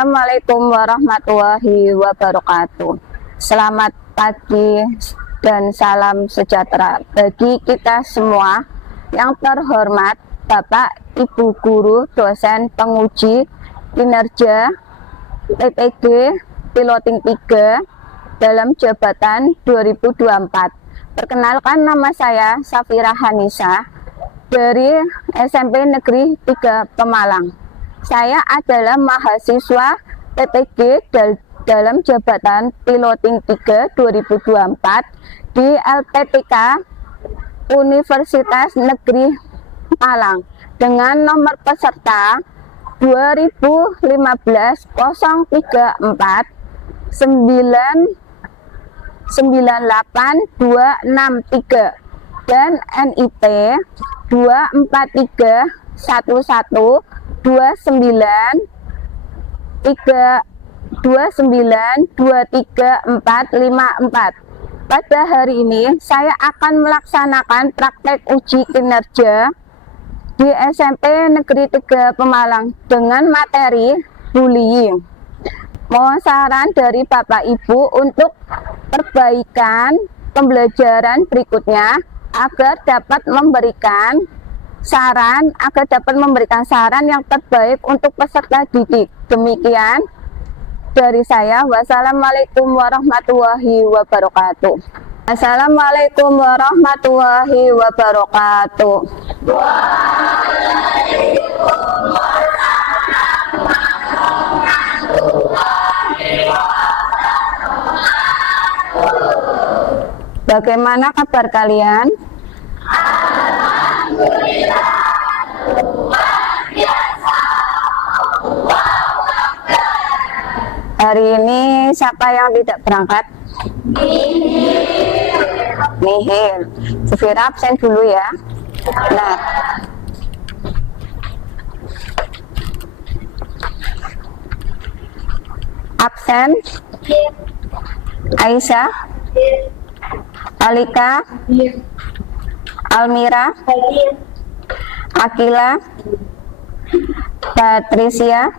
Assalamualaikum warahmatullahi wabarakatuh. Selamat pagi dan salam sejahtera bagi kita semua. Yang terhormat Bapak Ibu Guru, dosen penguji kinerja PPG Piloting 3 dalam jabatan 2024. Perkenalkan, nama saya Safira Hanisa dari SMP Negeri 3 Pemalang. Saya adalah mahasiswa PPG dalam jabatan Piloting 3 2024 di LPTK Universitas Negeri Malang dengan nomor peserta 2015-034 98263 dan NIP 2431129234454. Pada hari ini saya akan melaksanakan praktek uji kinerja di SMP Negeri 3 Pemalang dengan materi bullying. Mohon saran dari Bapak Ibu untuk perbaikan pembelajaran berikutnya agar dapat memberikan saran yang terbaik untuk peserta didik. Demikian dari saya. Wassalamualaikum warahmatullahi wabarakatuh. Assalamualaikum warahmatullahi wabarakatuh. Waalaikumsalam warahmatullahi wabarakatuh. Bagaimana kabar kalian? Alhamdulillah, luar biasa. Hari ini siapa yang tidak berangkat? Nihil. Sufira absen dulu ya. Nah, absen Aisyah, Alika, Almira, Akila, Patricia,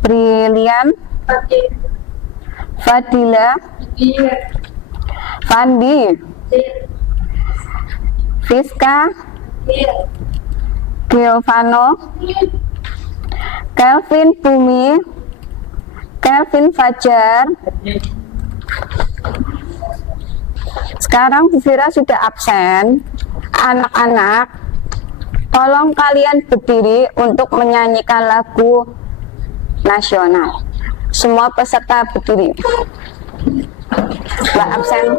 Brilian, Fadila, Fandi, Fiska, Giovano, Kelvin Bumi, Kelvin Fajar. Sekarang Bu Fira sudah absen. Anak-anak, tolong kalian berdiri untuk menyanyikan lagu nasional. Semua peserta berdiri. Mbak absen.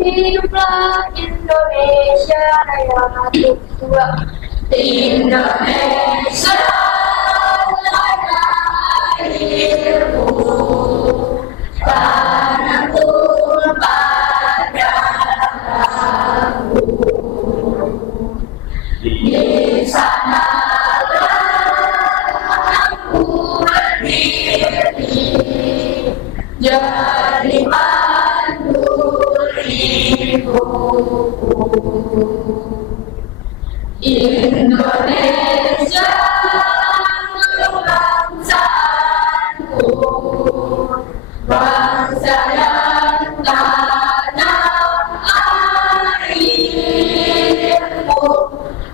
Hiduplah Indonesia Raya Tua. Indonesia tanah airku, tanah tumpah darahku. Di sana aku berdiri jadi Indonesia bangsaku, bangsa yang tanah airku.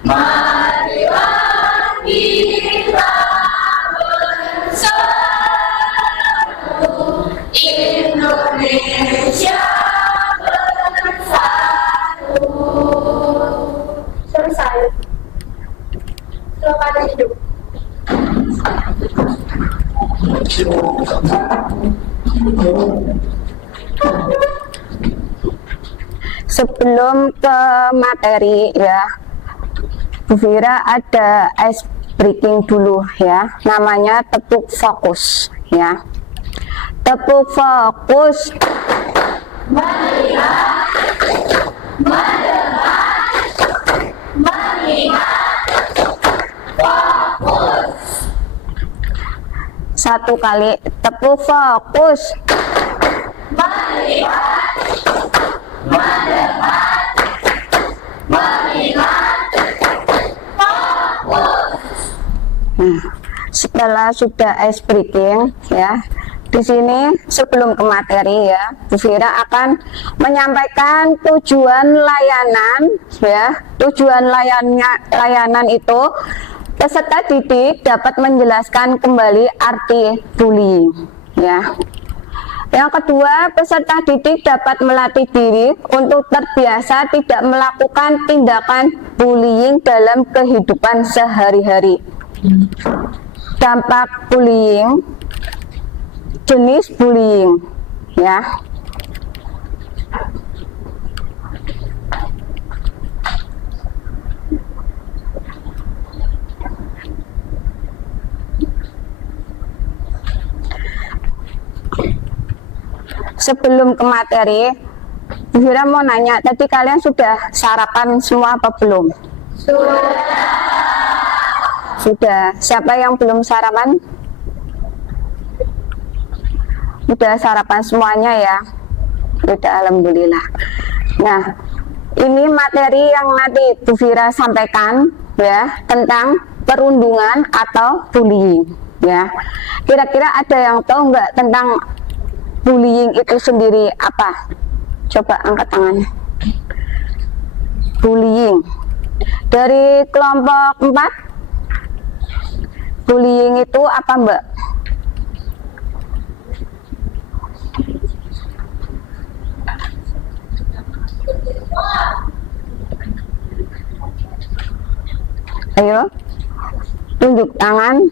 Marilah kita bersatu, Indonesia bersatu. Selesai. Selamat hidup. Sebelum ke materi ya, Bu Fira ada ice breaking dulu ya, namanya tepuk fokus ya. Tepuk fokus. Melihat, mendengar, melihat, fokus. Satu kali tepuk, fokus. Melihat, mendengar, mengingat, fokus. Nah, setelah sudah ice breaking ya, di sini sebelum ke materi ya, Bu Fira akan menyampaikan tujuan layanan ya. Tujuan layanan itu peserta didik dapat menjelaskan kembali arti bullying ya. Yang kedua, peserta didik dapat melatih diri untuk terbiasa tidak melakukan tindakan bullying dalam kehidupan sehari-hari. Dampak bullying, jenis bullying ya. Sebelum ke materi, Bu Fira mau nanya, tadi kalian sudah sarapan semua apa belum? Sudah. Siapa yang belum sarapan? Sudah sarapan semuanya ya? Sudah, alhamdulillah. Nah, ini materi yang nanti Bu Fira sampaikan ya, tentang perundungan atau bullying ya. Kira-kira ada yang tahu nggak tentang bullying itu sendiri apa? Coba angkat tangannya. Bullying. Dari kelompok 4, bullying itu apa, Mbak? Ayo, tunjuk tangan.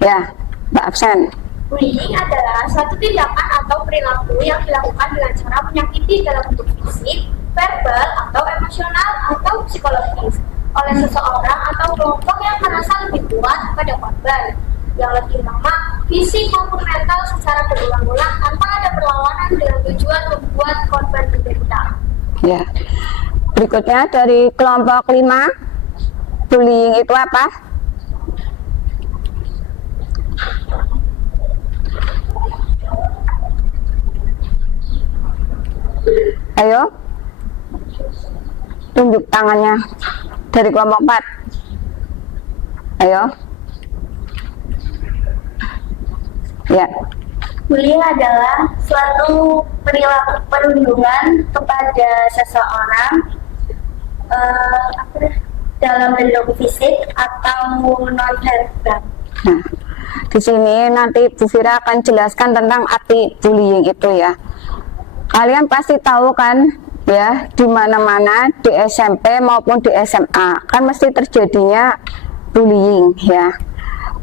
Ya, Mbak absen. Bullying adalah suatu tindakan atau perilaku yang dilakukan dengan cara menyakiti dalam bentuk fisik, verbal, atau emosional, atau psikologis oleh seseorang atau kelompok yang merasa lebih kuat pada korban, yang lebih lemah, fisik maupun mental secara berulang-ulang tanpa ada perlawanan dengan tujuan membuat korban menderita. Ya. Berikutnya dari kelompok 5, bullying itu apa? Ayo, tunjuk tangannya dari kelompok 4. Ayo. Ya. Bullying adalah suatu perilaku perundungan kepada seseorang dalam bentuk fisik atau non-verbal. Nah, di sini nanti Bu Fira akan jelaskan tentang arti bullying itu ya. Kalian pasti tahu kan ya, di mana-mana di SMP maupun di SMA kan mesti terjadinya bullying ya.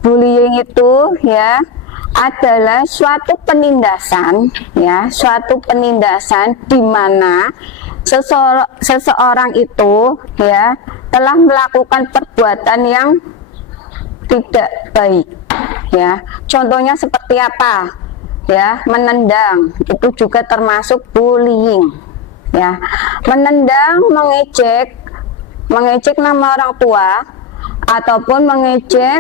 Bullying itu ya adalah suatu penindasan ya, suatu penindasan di mana seseorang itu ya telah melakukan perbuatan yang tidak baik ya. Contohnya seperti apa? Ya, menendang itu juga termasuk bullying ya. Menendang, mengejek nama orang tua ataupun mengejek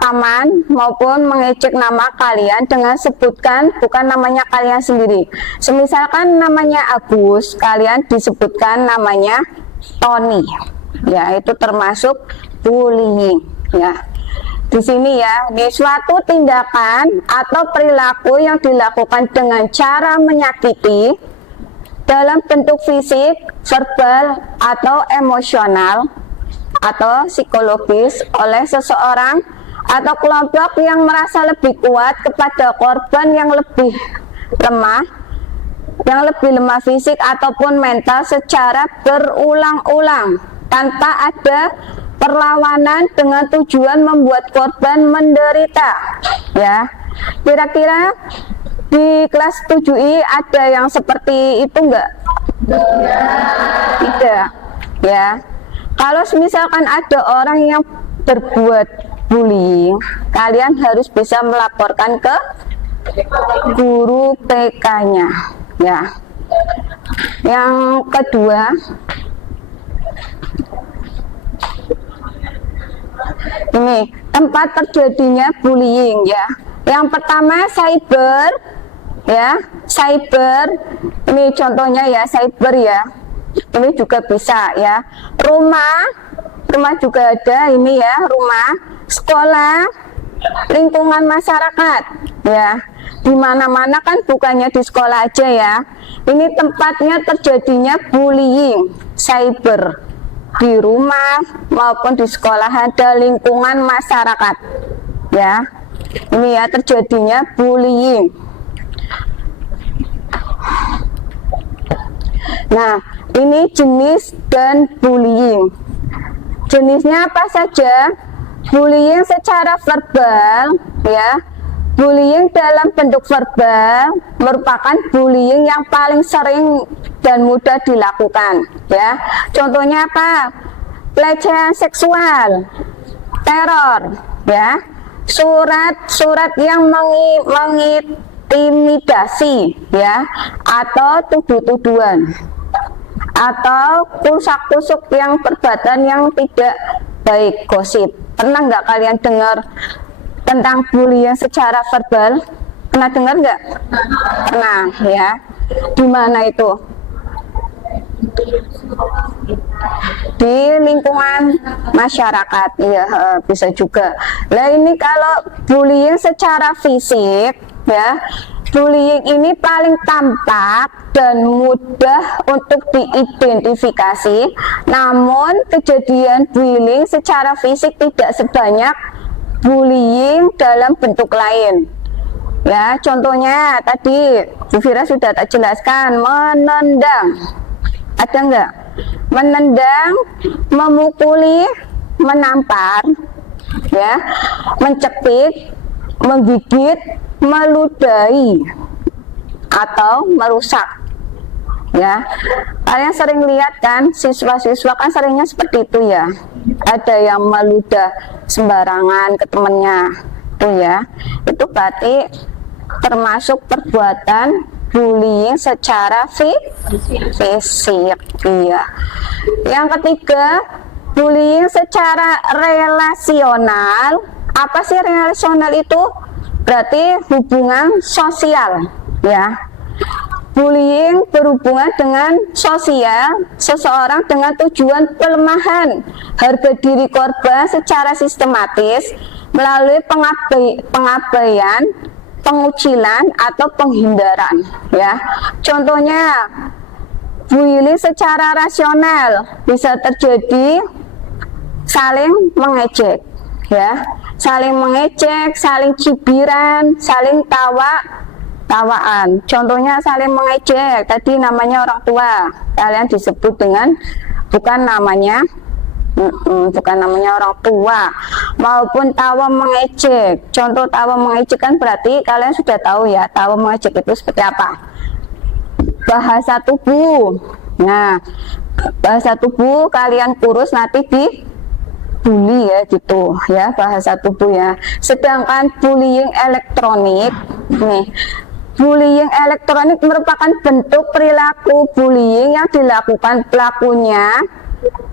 paman maupun mengejek nama kalian dengan sebutkan bukan namanya kalian sendiri. Semisalkan namanya Agus, kalian disebutkan namanya Tony ya, itu termasuk bullying ya. Di sini ya, di suatu tindakan atau perilaku yang dilakukan dengan cara menyakiti dalam bentuk fisik, verbal, atau emosional atau psikologis oleh seseorang atau kelompok yang merasa lebih kuat kepada korban yang lebih lemah fisik ataupun mental secara berulang-ulang tanpa ada perlawanan dengan tujuan membuat korban menderita ya. Kira-kira di kelas 7I ada yang seperti itu enggak? Tidak ya. Kalau misalkan ada orang yang berbuat bullying, kalian harus bisa melaporkan ke guru PK-nya ya. Yang kedua, ini tempat terjadinya bullying ya. Yang pertama cyber, ya, cyber. Ini contohnya ya, cyber ya. Ini juga bisa ya. Rumah juga ada ini ya, rumah, sekolah, lingkungan masyarakat ya. Di mana-mana kan bukannya di sekolah aja ya. Ini tempatnya terjadinya bullying cyber di rumah maupun di sekolah, ada lingkungan masyarakat ya. Ini ya terjadinya bullying. Nah, ini jenis dan bullying. Jenisnya apa saja? Bullying secara verbal ya. Bullying dalam bentuk verbal merupakan bullying yang paling sering dan mudah dilakukan ya. Contohnya apa? Pelecehan seksual, teror ya. Surat yang mengintimidasi ya, atau tuduh-tuduhan, atau kusak-kusuk yang perbuatan yang tidak baik, gosip. Pernah nggak kalian dengar tentang bullying secara verbal? Pernah dengar nggak? Pernah ya. Di mana itu? Di lingkungan masyarakat ya, bisa juga. Nah, ini kalau bullying secara fisik ya, bullying ini paling tampak dan mudah untuk diidentifikasi, namun kejadian bullying secara fisik tidak sebanyak bullying dalam bentuk lain ya. Contohnya tadi Bu Fira sudah tak jelaskan, menendang. Ada enggak? Menendang, memukuli, menampar ya, mencekik, menggigit, meludahi, atau merusak ya. Kalian sering lihat kan, siswa-siswa kan seringnya seperti itu ya. Ada yang meludah sembarangan ke temennya tuh ya. Itu berarti termasuk perbuatan bullying secara fisik iya. Yang ketiga, bullying secara relasional. Apa sih relasional itu? Berarti hubungan sosial ya. Bullying berhubungan dengan sosial seseorang dengan tujuan pelemahan harga diri korban secara sistematis melalui pengabaian, pengucilan, atau penghindaran ya. Contohnya bullying secara rasional bisa terjadi saling mengejek ya, saling mengejek, saling cibiran, saling tawaan. Contohnya saling mengejek tadi namanya orang tua, kalian disebut dengan bukan namanya orang tua, maupun tawa mengejek. Contoh tawa mengejek kan berarti kalian sudah tahu ya, tawa mengejek itu seperti apa. Bahasa tubuh. Nah, bahasa tubuh kalian kurus nanti bully ya gitu ya, bahasa tubuh ya. Sedangkan bullying elektronik nih, bullying elektronik merupakan bentuk perilaku bullying yang dilakukan pelakunya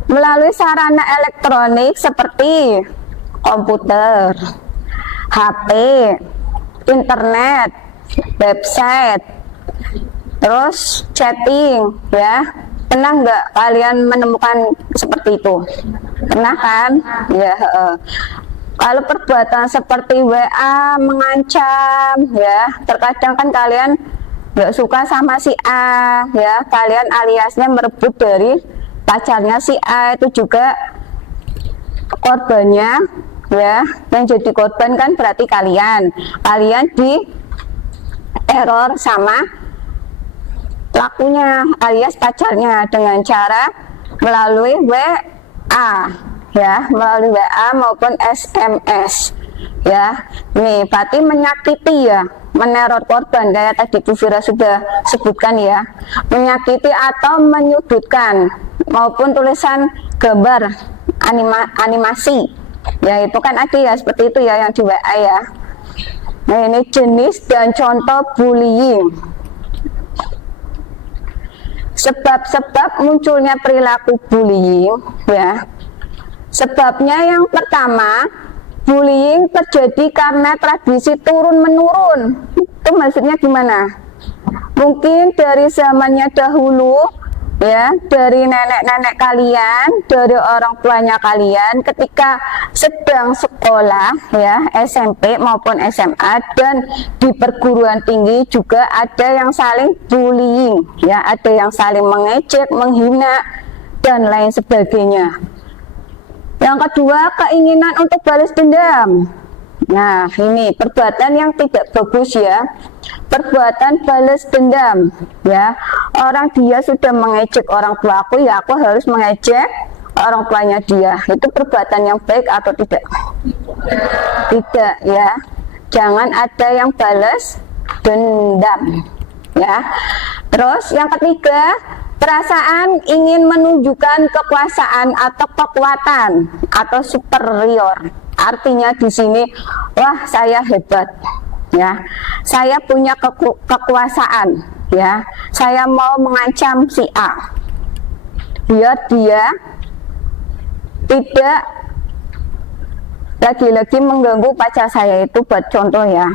melalui sarana elektronik seperti komputer, HP, internet, website, terus chatting ya. Pernah nggak kalian menemukan seperti itu? Pernah kan? Ya. Kalau perbuatan seperti WA, mengancam ya, terkadang kan kalian nggak suka sama si A ya, kalian aliasnya merebut dari pacarnya si A, itu juga korbannya ya. Yang jadi korban kan berarti kalian di teror sama pelakunya alias pacarnya dengan cara melalui WA ya, melalui WA maupun SMS ya. Nih berarti menyakiti ya, meneror korban kayak tadi Bu Fira sudah sebutkan ya, menyakiti atau menyudutkan, maupun tulisan gambar animasi ya, itu kan ada ya seperti itu ya yang di WA ya. Nah, ini jenis dan contoh bullying. Sebab-sebab munculnya perilaku bullying ya. Sebabnya yang pertama bullying terjadi karena tradisi turun-menurun. Itu maksudnya gimana? Mungkin dari zamannya dahulu, ya, dari nenek-nenek kalian, dari orang tuanya kalian, ketika sedang sekolah, ya, SMP maupun SMA, dan di perguruan tinggi juga ada yang saling bullying, ya, ada yang saling mengejek, menghina, dan lain sebagainya. Yang kedua, keinginan untuk balas dendam. Nah, ini perbuatan yang tidak bagus, ya. Perbuatan balas dendam, ya. Orang dia sudah mengejek orang tuaku, ya aku harus mengejek orang tuanya dia. Itu perbuatan yang baik atau tidak? Tidak, ya. Jangan ada yang balas dendam, ya. Terus yang ketiga, perasaan ingin menunjukkan kekuasaan atau kekuatan atau superior. Artinya di sini, wah saya hebat, ya. Saya punya kekuasaan, ya. Saya mau mengancam si A, biar dia tidak lagi-lagi mengganggu pacar saya. Itu buat contoh, ya.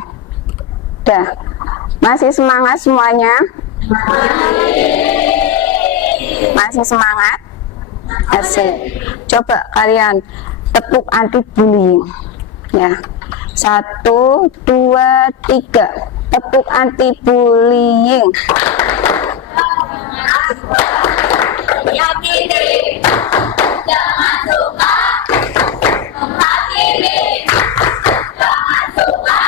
Dah, masih semangat semuanya? Masih semangat? Asik. Coba kalian tepuk anti bullying, ya. 1, 2, 3. Tepuk anti bullying. Yakini, jangan suka menghakimi, jangan suka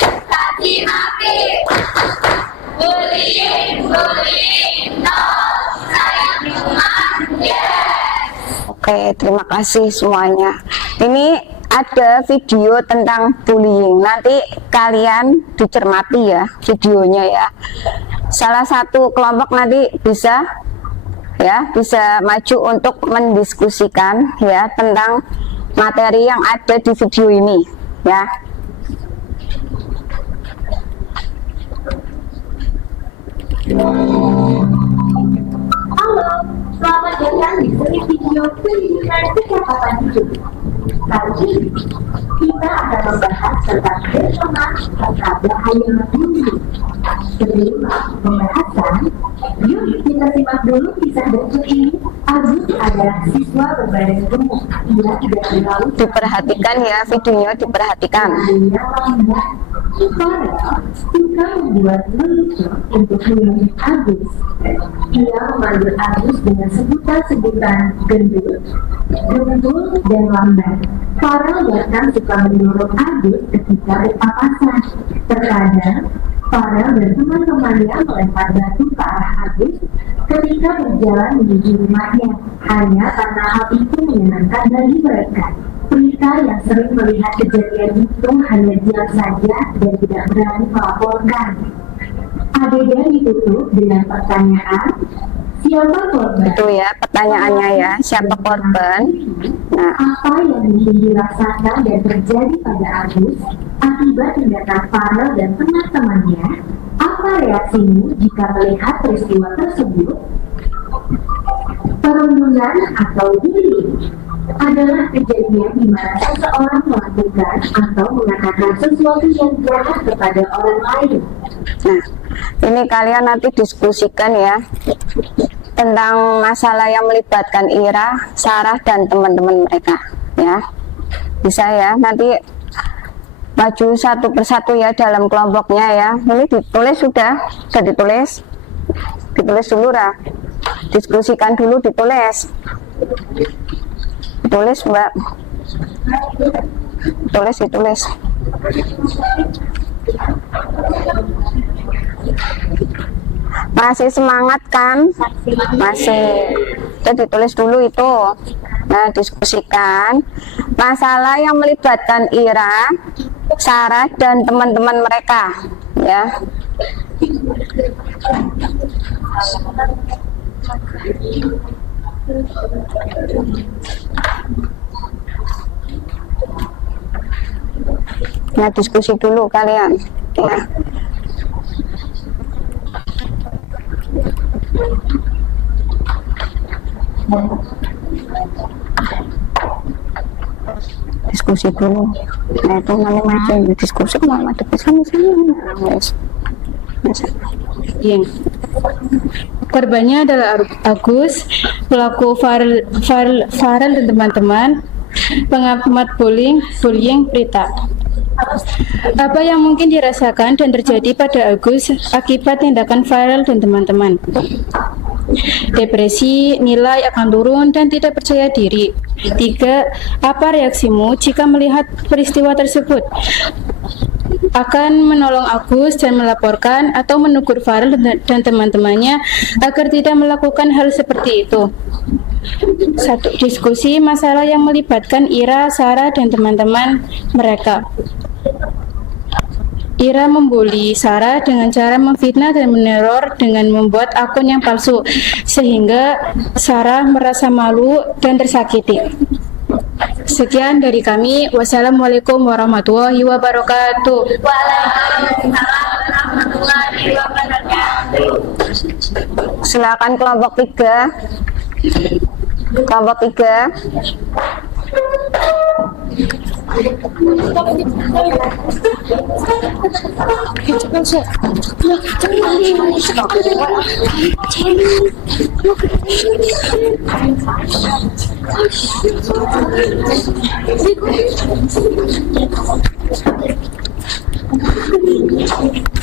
caci maki, bullying, no, sayang cuma yes. Oke, terima kasih semuanya. Ini ada video tentang bullying. Nanti kalian dicermati, ya, videonya, ya. Salah satu kelompok nanti bisa, ya, bisa maju untuk mendiskusikan, ya, tentang materi yang ada di video ini, ya. Halo, selamat datang di seri video pendidikan kesehatan hidup. Kali ini, kita akan membahas tentang bersama kata bahaya bullying. Sebelum pembahasan, yuk kita simak dulu kisah berikut ini. Agus adalah siswa berbadan gemuk. Ia tidak terlalu Diperhatikan, ya, videonya diperhatikan. Farel suka membuat lelucon untuk menyebut Agus. Ia memanggil Agus dengan sebutan-sebutan gendut, gendul, dan lambat. Farel bahkan suka mendorong Agus ketika berpapasan. Terkadang, Farel dan teman-temannya melempar batu ke arah Agus ketika berjalan menuju rumahnya, hanya karena hal itu menyenangkan bagi mereka. Prita yang sering melihat kejadian itu hanya diam saja dan tidak berani melaporkan. Adegan ditutup dengan pertanyaan, siapa korban? Itu, ya, pertanyaannya, ya, siapa korban. Nah, Apa yang mungkin dirasakan dan terjadi pada Agus akibat tindakan Farel dan teman-temannya? Apa reaksimu jika melihat peristiwa tersebut? Perundungan atau bullying adalah kejadian di mana seseorang melakukan atau mengatakan sesuatu yang jahat kepada orang lain. nah, ini kalian nanti diskusikan, ya, tentang masalah yang melibatkan Ira, Sarah, dan teman-teman mereka, ya. Bisa, ya, nanti maju satu persatu, ya, dalam kelompoknya, ya. Ini ditulis sudah ditulis dulu, Ra. Diskusikan dulu, ditulis, Mbak. Ditulis. Masih semangat kan? Masih. Kita ditulis dulu itu. Nah, diskusikan masalah yang melibatkan Ira, Sarah, dan teman-teman mereka, ya. Nah, diskusi dulu kalian, ya. diskusi dulu. Nah itu nanti maju diskusi malah ada pesan-pesan. Bullying. Korbannya adalah Agus, pelaku Farel dan teman-teman, pengamat bullying Prita. Apa yang mungkin dirasakan dan terjadi pada Agus akibat tindakan Farel dan teman-teman? Depresi, nilai akan turun dan tidak percaya diri. 3. Apa reaksimu jika melihat peristiwa tersebut? Akan menolong Agus dan melaporkan atau menegur Farel dan teman-temannya agar tidak melakukan hal seperti itu. 1. Diskusi masalah yang melibatkan Ira, Sarah, dan teman-teman mereka. Ira membuli Sarah dengan cara memfitnah dan meneror dengan membuat akun yang palsu, sehingga Sarah merasa malu dan tersakiti. Sekian dari kami. Wassalamualaikum warahmatullahi wabarakatuh. Waalaikumsalam warahmatullahi wabarakatuh. Silakan kelompok 3. Kelompok 3.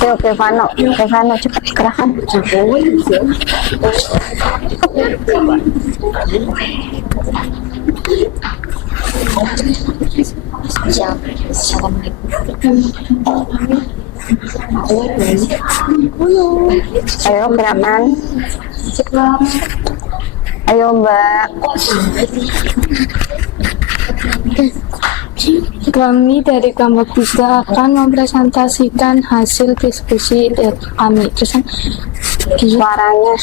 Oke, Vano cepat kerahkan. Ayo gerakan. Ayo Mbak. Kami dari kelompok 3 akan mempresentasikan hasil diskusi kami. Suaranya.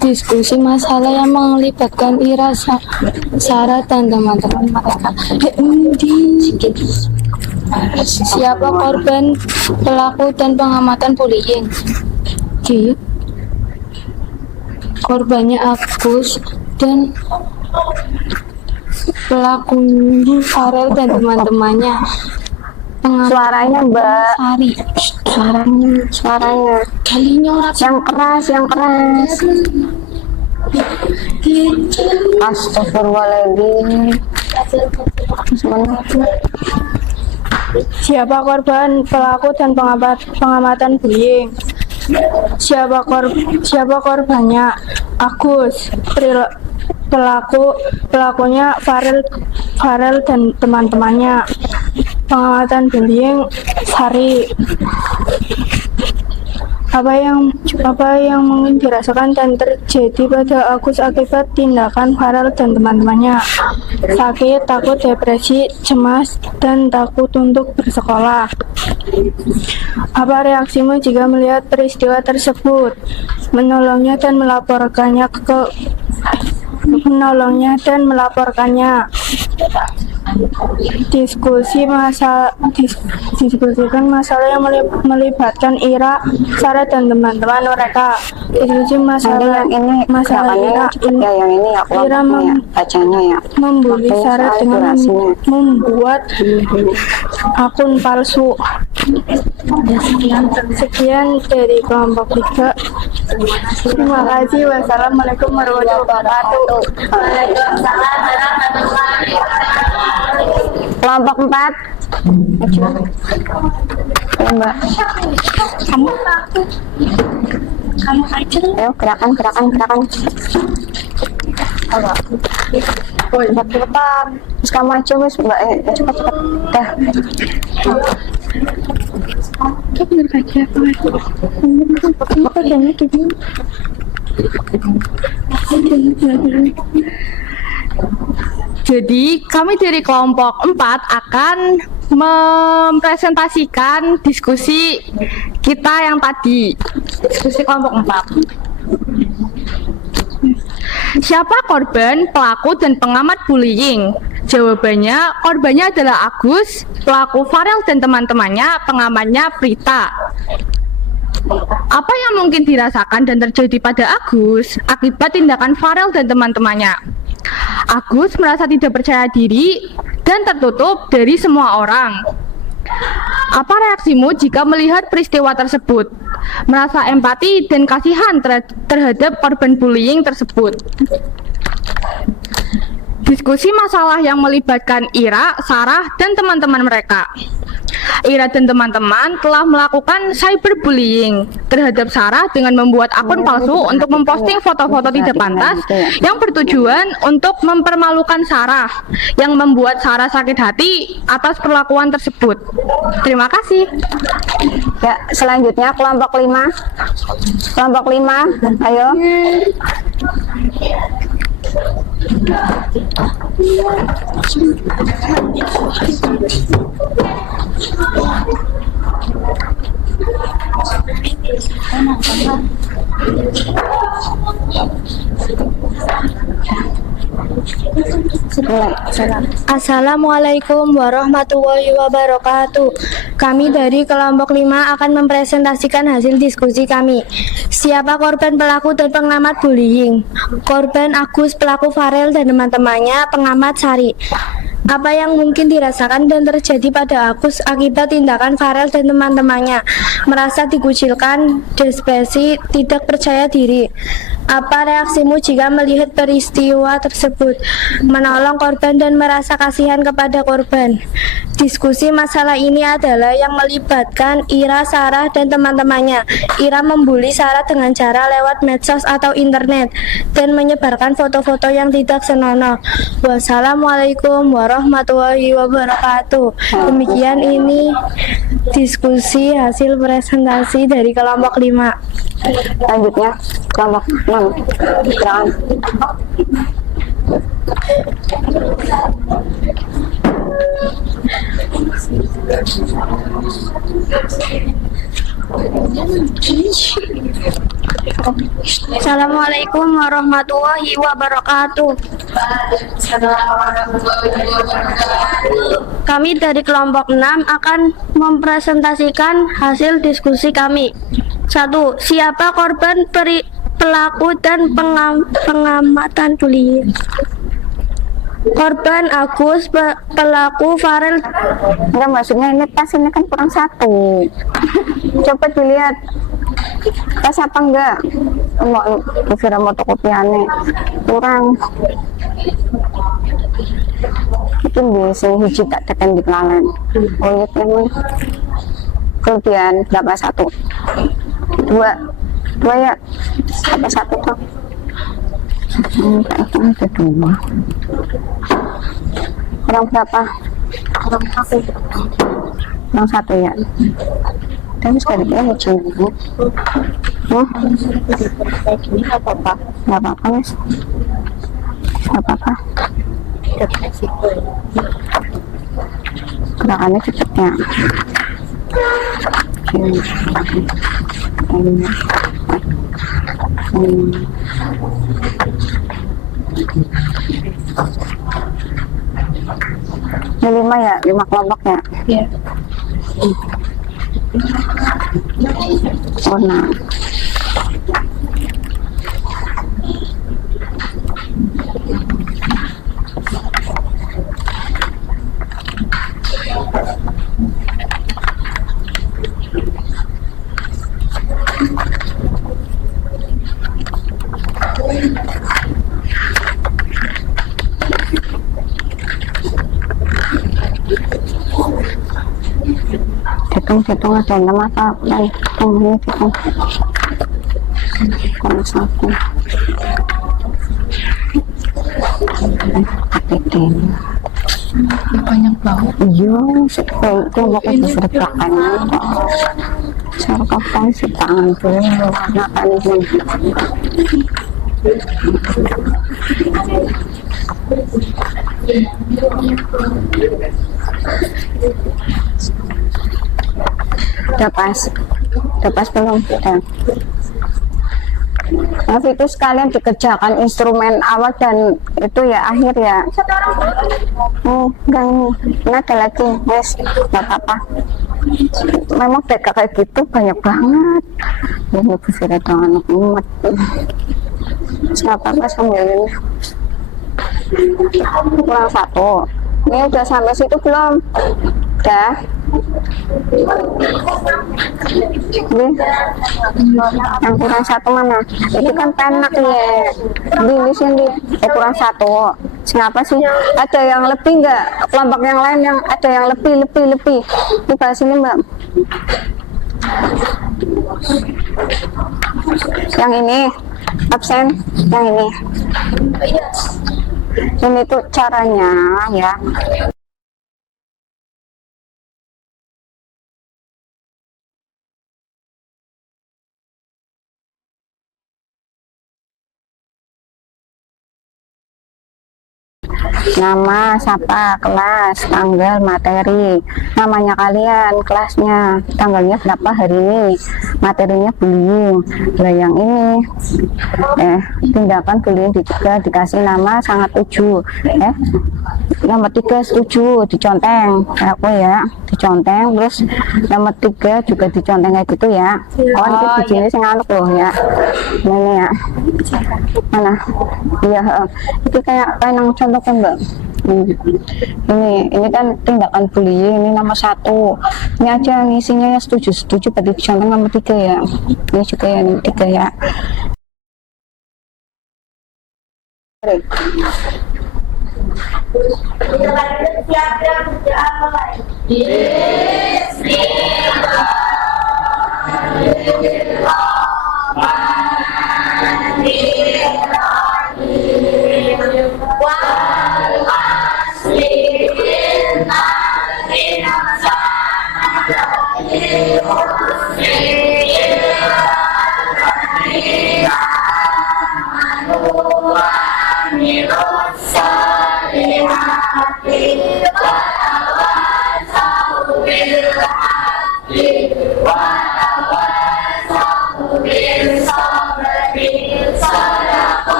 Diskusi masalah yang melibatkan Ira, Sarah, dan teman-teman mereka. Siapa korban, pelaku, dan pengamatan bullying? Korbannya Agus dan pelakunya Farel dan teman-temannya. Suaranya Mbak. Sari. Suaranya. Yang keras. Astagfirullahaladzim. Siapa korban, pelaku, dan pengamatan bullying? Siapa korbannya? Agus. Pelakunya Farel dan teman-temannya. Pengamatan bullying Sari. Apa yang mungkin dirasakan dan terjadi pada Agus akibat tindakan Farel dan teman-temannya? Sakit, takut, depresi, cemas, dan takut untuk bersekolah. Apa reaksimu jika melihat peristiwa tersebut? Menolongnya dan melaporkannya. Diskusikan masalah yang melibatkan Ira, Sarah, dan teman-teman mereka. Diskusi masalah Ira bacanya ya. membuli Sarah dengan membuat akun palsu. Sekian dari kelompok 3. Terima kasih. Wassalamualaikum warahmatullahi wabarakatuh. Waalaikumsalam warahmatullahi wabarakatuh. Kelompok 4. Ayo Mbak. Kamu aja. Ayo gerakan. Cepat. Terus kamu aja wes Mbak. Cepat. Dah. Jadi kami dari kelompok 4 akan mempresentasikan diskusi kita yang tadi. Diskusi kelompok 4. Siapa korban, pelaku, dan pengamat bullying? Jawabannya, korbannya adalah Agus, pelaku Farel dan teman-temannya, pengamatnya Prita. Apa yang mungkin dirasakan dan terjadi pada Agus akibat tindakan Farel dan teman-temannya? Agus merasa tidak percaya diri dan tertutup dari semua orang. Apa reaksimu jika melihat peristiwa tersebut? Merasa empati dan kasihan terhadap korban bullying tersebut. Diskusi masalah yang melibatkan Ira, Sarah, dan teman-teman mereka. Ira dan teman-teman telah melakukan cyberbullying terhadap Sarah dengan membuat akun palsu untuk memposting foto-foto tidak pantas yang bertujuan untuk mempermalukan Sarah, yang membuat Sarah sakit hati atas perlakuan tersebut. Terima kasih. Ya, selanjutnya kelompok 5. Kelompok 5, ayo. Assalamualaikum warahmatullahi wabarakatuh. Kami dari kelompok 5 akan mempresentasikan hasil diskusi kami. Siapa korban, pelaku, dan pengamat bullying? Korban Agus, pelaku Farel dan teman-temannya, pengamat Sari. Apa yang mungkin dirasakan dan terjadi pada Agus akibat tindakan Farel dan teman-temannya? Merasa dikucilkan, depresi, tidak percaya diri. Apa reaksimu jika melihat peristiwa tersebut? Menolong korban dan merasa kasihan kepada korban. Diskusi masalah ini adalah yang melibatkan Ira, Sarah, dan teman-temannya. Ira membuli Sarah dengan cara lewat medsos atau internet dan menyebarkan foto-foto yang tidak senonoh. Wassalamualaikum warahmatullahi wabarakatuh. Demikian ini diskusi hasil presentasi dari kelompok 5. Selanjutnya kelompok 6. Silakan. Assalamualaikum warahmatullahi wabarakatuh. Kami dari kelompok 6 akan mempresentasikan hasil diskusi kami. 1. Siapa korban, pelaku, dan pengamatan bullying? Korban Agus, pelaku Farel. Enggak, maksudnya ini pas ini kan kurang 1. Coba dilihat pas apa enggak? Mau kira fotokopiannya kurang. Itu bisa hiji tak tekan di kelalan. Oh iya memang. Kemudian berapa 1? 2 ya? Apa 1 tuh? Ada 2. Kurang berapa? Kurang 1 ya? Dan sebaliknya hiji dulu. Gak apa-apa mas. Gak apa-apa. Gerakannya cepetnya. Ini 5 ya? 5 kelompok ya? Iya. Oh nah. Hitung ada 6 apa dan ini hitung kurang 1 Banyak banget. iya kelompoknya disertakan cara kapan sih tangan tuh warna paling udah pas belum? Udah. Maaf itu sekalian dikerjakan instrumen awal dan itu ya akhir ya. Enggak ini ada lagi mas, nggak apa-apa. Memang kayak gitu banyak banget. Ini berfirman dengan umat. Siapa apa sambil ini. kurang 1. Ini udah sampai situ belum? Udah. Ini yang kurang 1 mana? Itu kan penak ya. Di sini kurang 1. Siapa sih? Ada yang lebih nggak? Kelompok yang lain yang ada yang lebih. Di bawah sini Mbak. Yang ini absen, yang ini. Ini tuh caranya ya. Nama, siapa, kelas, tanggal, materi, namanya kalian, kelasnya, tanggalnya berapa hari ini, materinya bullying. Nah yang ini tindakan bullying juga dikasih nama sangat setuju. Nomor 3 setuju, diconteng aku ya, diconteng. Terus nomor 3 juga diconteng kayak gitu ya. Oh itu di sini sing anu loh ya, ini ya, mana iya itu kayak nang contoh kan Mbak. Ini kan tindakan bullying, ini nomor 1. Ini aja ngisinya ya setuju berarti diconteng nomor 3 ya. Ini juga ya nomor 3 ya.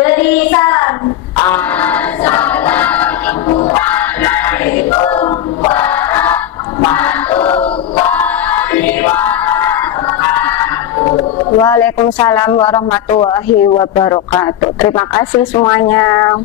Beri salam. Waalaikumsalam warahmatullahi wabarakatuh. Terima kasih semuanya.